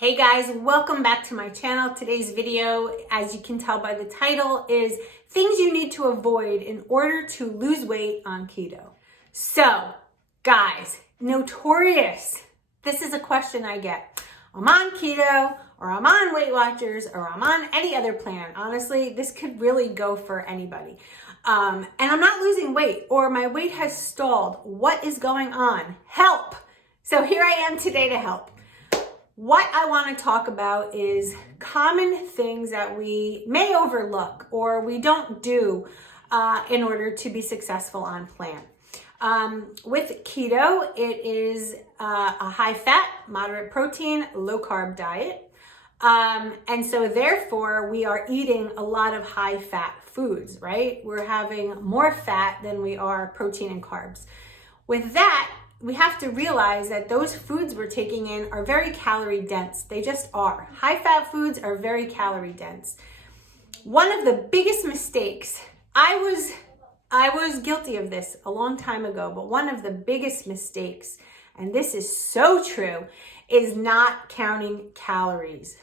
Hey guys, welcome back to my channel. Today's video, as you can tell by the title, is things you need to avoid in order to lose weight on keto. So, guys, notorious. This is a question I get. I'm on keto, or I'm on Weight Watchers, or I'm on any other plan. Honestly, this could really go for anybody. And I'm not losing weight, or my weight has stalled. What is going on? Help! So here I am today to help. What I want to talk about is common things that we may overlook or we don't do in order to be successful on plan. With keto, it is a high fat, moderate protein, low carb diet. And so therefore we are eating a lot of high fat foods, right? We're having more fat than we are protein and carbs. With that, we have to realize that those foods we're taking in are very calorie dense. They just are. High fat foods are very calorie dense. One of the biggest mistakes, I was guilty of this a long time ago, but one of the biggest mistakes, and this is so true, is not counting calories.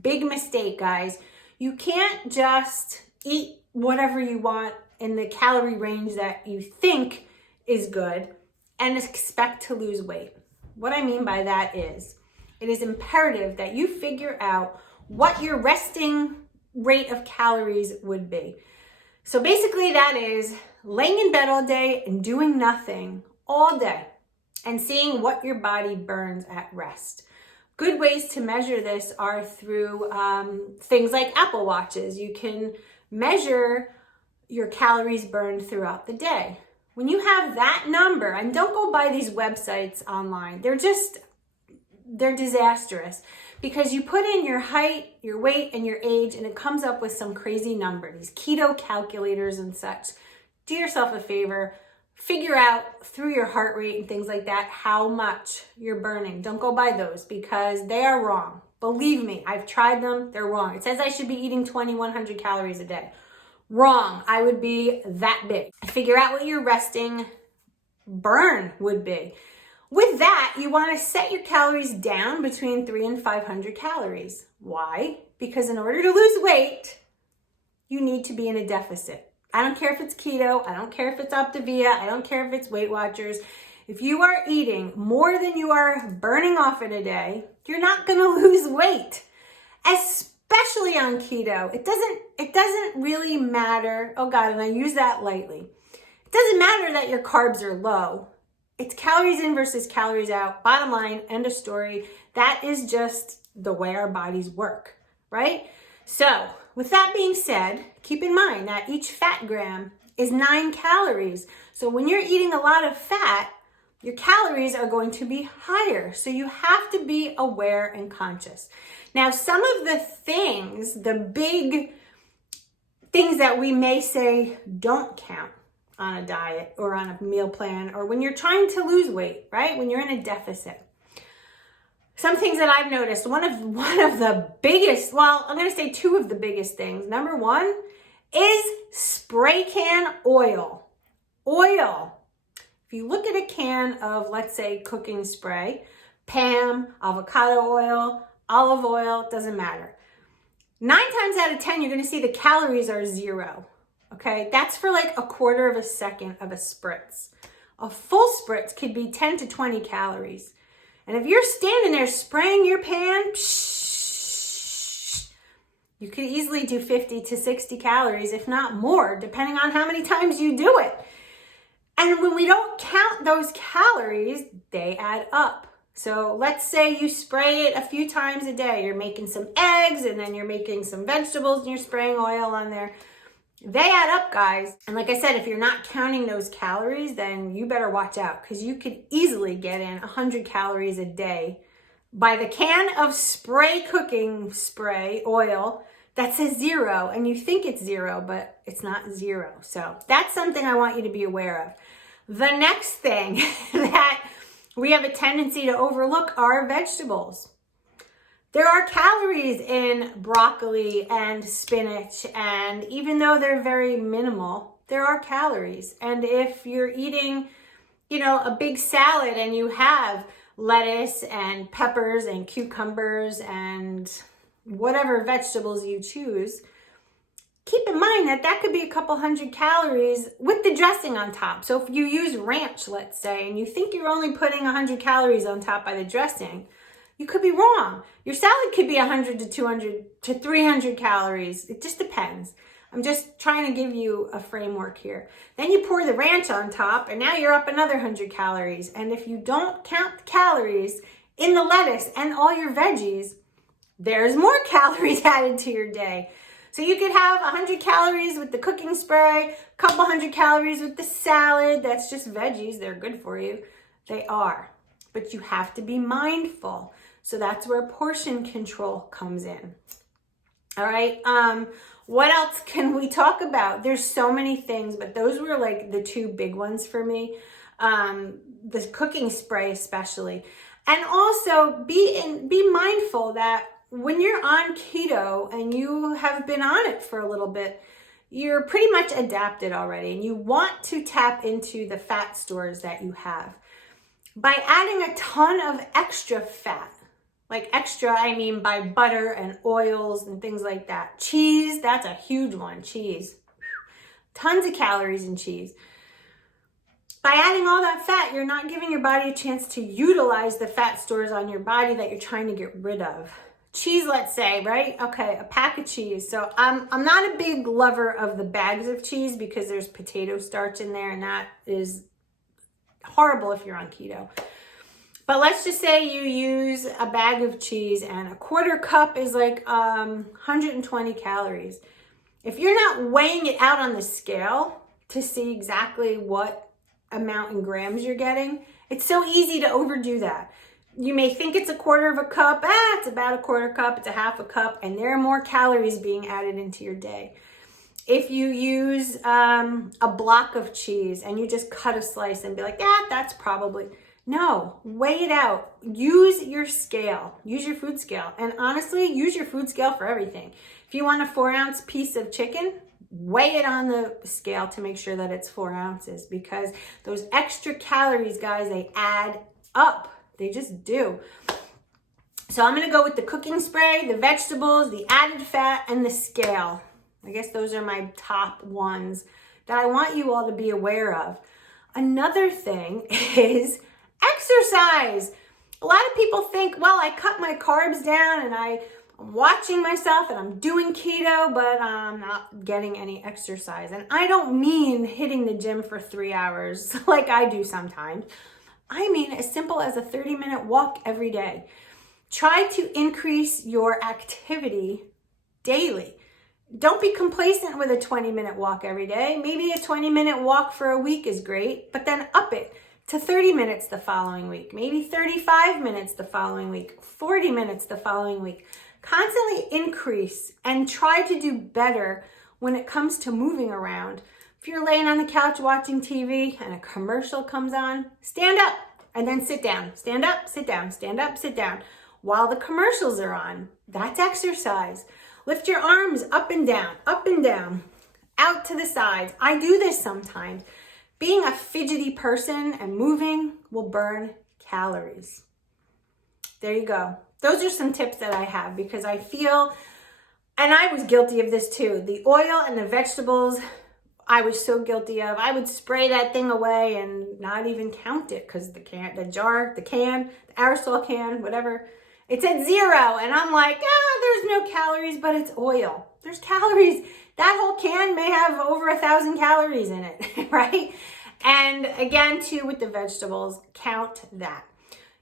Big mistake, guys. You can't just eat whatever you want in the calorie range that you think is good and expect to lose weight. What I mean by that is, it is imperative that you figure out what your resting rate of calories would be. So basically that is laying in bed all day and doing nothing all day and seeing what your body burns at rest. Good ways to measure this are through things like Apple Watches. You can measure your calories burned throughout the day. When you have that number, and don't go buy these websites online, they're disastrous, because you put in your height, your weight, and your age, and it comes up with some crazy number, these keto calculators and such. Do yourself a favor, figure out through your heart rate and things like that how much you're burning. Don't go buy those because they are wrong. Believe me, I've tried them, they're wrong. It says I should be eating 2,100 calories a day. Wrong. I would be that big. Figure out what your resting burn would be. With that, you want to set your calories down between 300 and 500 calories. Why? Because in order to lose weight, you need to be in a deficit. I don't care if it's keto. I don't care if it's Optavia. I don't care if it's Weight Watchers. If you are eating more than you are burning off in a day, you're not going to lose weight. Especially on keto. It doesn't really matter. Oh God, and I use that lightly. It doesn't matter that your carbs are low. It's calories in versus calories out. Bottom line, end of story. That is just the way our bodies work, right? So with that being said, keep in mind that each fat gram is 9 calories. So when you're eating a lot of fat, your calories are going to be higher. So you have to be aware and conscious. Now, some of the things, the big things that we may say don't count on a diet or on a meal plan or when you're trying to lose weight, right? When you're in a deficit. Some things that I've noticed, one of the biggest, well, I'm going to say two of the biggest things. Number one is spray can oil. Oil. If you look at a can of, let's say, cooking spray, Pam, avocado oil, olive oil, doesn't matter. 9 times out of 10, you're going to see the calories are 0. Okay, that's for like a quarter of a second of a spritz. A full spritz could be 10 to 20 calories. And if you're standing there spraying your pan, you could easily do 50 to 60 calories, if not more, depending on how many times you do it. And when we don't count those calories, they add up. So let's say you spray it a few times a day. You're making some eggs and then you're making some vegetables and you're spraying oil on there. They add up, guys. And like I said, if you're not counting those calories, then you better watch out because you could easily get in 100 calories a day by the can of spray cooking spray oil that says 0 and you think it's 0, but it's not 0. So that's something I want you to be aware of. The next thing that we have a tendency to overlook are vegetables. There are calories in broccoli and spinach, and even though they're very minimal, there are calories. And if you're eating, a big salad and you have lettuce and peppers and cucumbers and whatever vegetables you choose, keep in mind that that could be a couple hundred calories with the dressing on top. So if you use ranch, let's say, and you think you're only putting 100 calories on top by the dressing, you could be wrong. Your salad could be 100 to 200 to 300 calories. It just depends. I'm just trying to give you a framework here. Then you pour the ranch on top, and now you're up another 100 calories. And if you don't count the calories in the lettuce and all your veggies, there's more calories added to your day. So you could have 100 calories with the cooking spray, a couple hundred calories with the salad. That's just veggies. They're good for you. They are. But you have to be mindful. So that's where portion control comes in. All right. What else can we talk about? There's so many things, but those were like the two big ones for me. The cooking spray especially. And also be mindful that when you're on keto and you have been on it for a little bit, you're pretty much adapted already, and you want to tap into the fat stores that you have. By adding a ton of extra fat, like extra, I mean by butter and oils and things like that. Cheese, that's a huge one, cheese. Tons of calories in cheese. By adding all that fat, you're not giving your body a chance to utilize the fat stores on your body that you're trying to get rid of. Cheese, let's say, right? Okay, a pack of cheese. So I'm not a big lover of the bags of cheese because there's potato starch in there, and that is horrible if you're on keto. But let's just say you use a bag of cheese and a quarter cup is like 120 calories. If you're not weighing it out on the scale to see exactly what amount in grams you're getting, it's so easy to overdo that. You may think it's a quarter of a cup. It's about a quarter cup. It's a half a cup. And there are more calories being added into your day. If you use a block of cheese and you just cut a slice and be like, that's probably... No, weigh it out. Use your scale. Use your food scale. And honestly, use your food scale for everything. If you want a 4-ounce piece of chicken, weigh it on the scale to make sure that it's 4 ounces, because those extra calories, guys, they add up. They just do. So I'm going to go with the cooking spray, the vegetables, the added fat, and the scale. I guess those are my top ones that I want you all to be aware of. Another thing is exercise. A lot of people think, well, I cut my carbs down and I'm watching myself and I'm doing keto, but I'm not getting any exercise. And I don't mean hitting the gym for 3 hours like I do sometimes. I mean as simple as a 30-minute walk every day. Try to increase your activity daily. Don't be complacent with a 20-minute walk every day. Maybe a 20-minute walk for a week is great, but then up it to 30 minutes the following week, maybe 35 minutes the following week, 40 minutes the following week. Constantly increase and try to do better when it comes to moving around. If you're laying on the couch watching TV and a commercial comes on, stand up and then sit down. Stand up, sit down, stand up, sit down. While the commercials are on, that's exercise. Lift your arms up and down, out to the sides. I do this sometimes. Being a fidgety person and moving will burn calories. There you go. Those are some tips that I have because I feel, and I was guilty of this too, the oil and the vegetables, I was so guilty of. I would spray that thing away and not even count it because the aerosol can, whatever, it said 0. And I'm like, there's no calories, but it's oil. There's calories. That whole can may have over 1,000 calories in it, right? And again, too, with the vegetables, count that.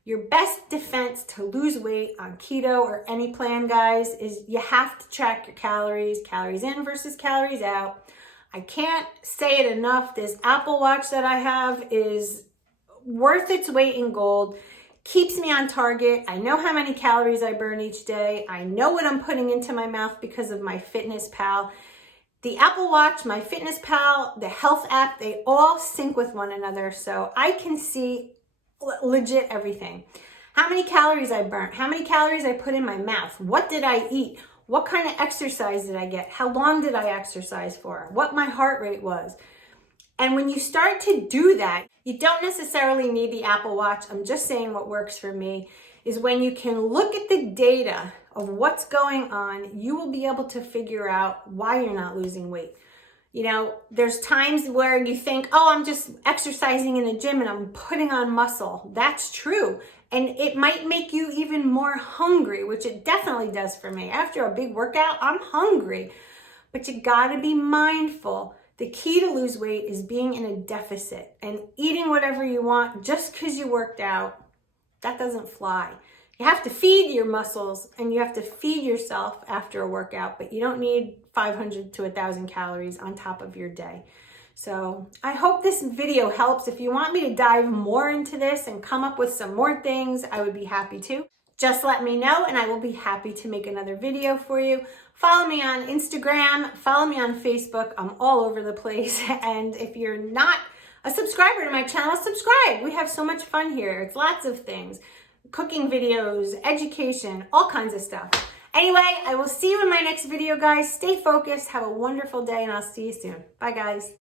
Your best defense to lose weight on keto or any plan, guys, is you have to track your calories in versus calories out. I can't say it enough. This Apple Watch that I have is worth its weight in gold. Keeps me on target. I know how many calories I burn each day. I know what I'm putting into my mouth because of my Fitness Pal. The Apple Watch, my Fitness Pal, the health app, they all sync with one another. So I can see legit everything. How many calories I burnt, how many calories I put in my mouth, what did I eat, what kind of exercise did I get, how long did I exercise for, what my heart rate was. And when you start to do that, you don't necessarily need the Apple Watch. I'm just saying what works for me is when you can look at the data of what's going on, you will be able to figure out why you're not losing weight. You know, there's times where you think, oh, I'm just exercising in the gym and I'm putting on muscle. That's true. And it might make you even more hungry, which it definitely does for me. After a big workout, I'm hungry. But you gotta be mindful. The key to lose weight is being in a deficit and eating whatever you want just because you worked out. That doesn't fly. You have to feed your muscles and you have to feed yourself after a workout, but you don't need 500 to 1,000 calories on top of your day. So I hope this video helps. If you want me to dive more into this and come up with some more things, I would be happy to. Just let me know and I will be happy to make another video for you. Follow me on Instagram, follow me on Facebook. I'm all over the place. And if you're not a subscriber to my channel, subscribe. We have so much fun here. It's lots of things. Cooking videos, education, all kinds of stuff. Anyway, I will see you in my next video, guys. Stay focused. Have a wonderful day and I'll see you soon. Bye, guys.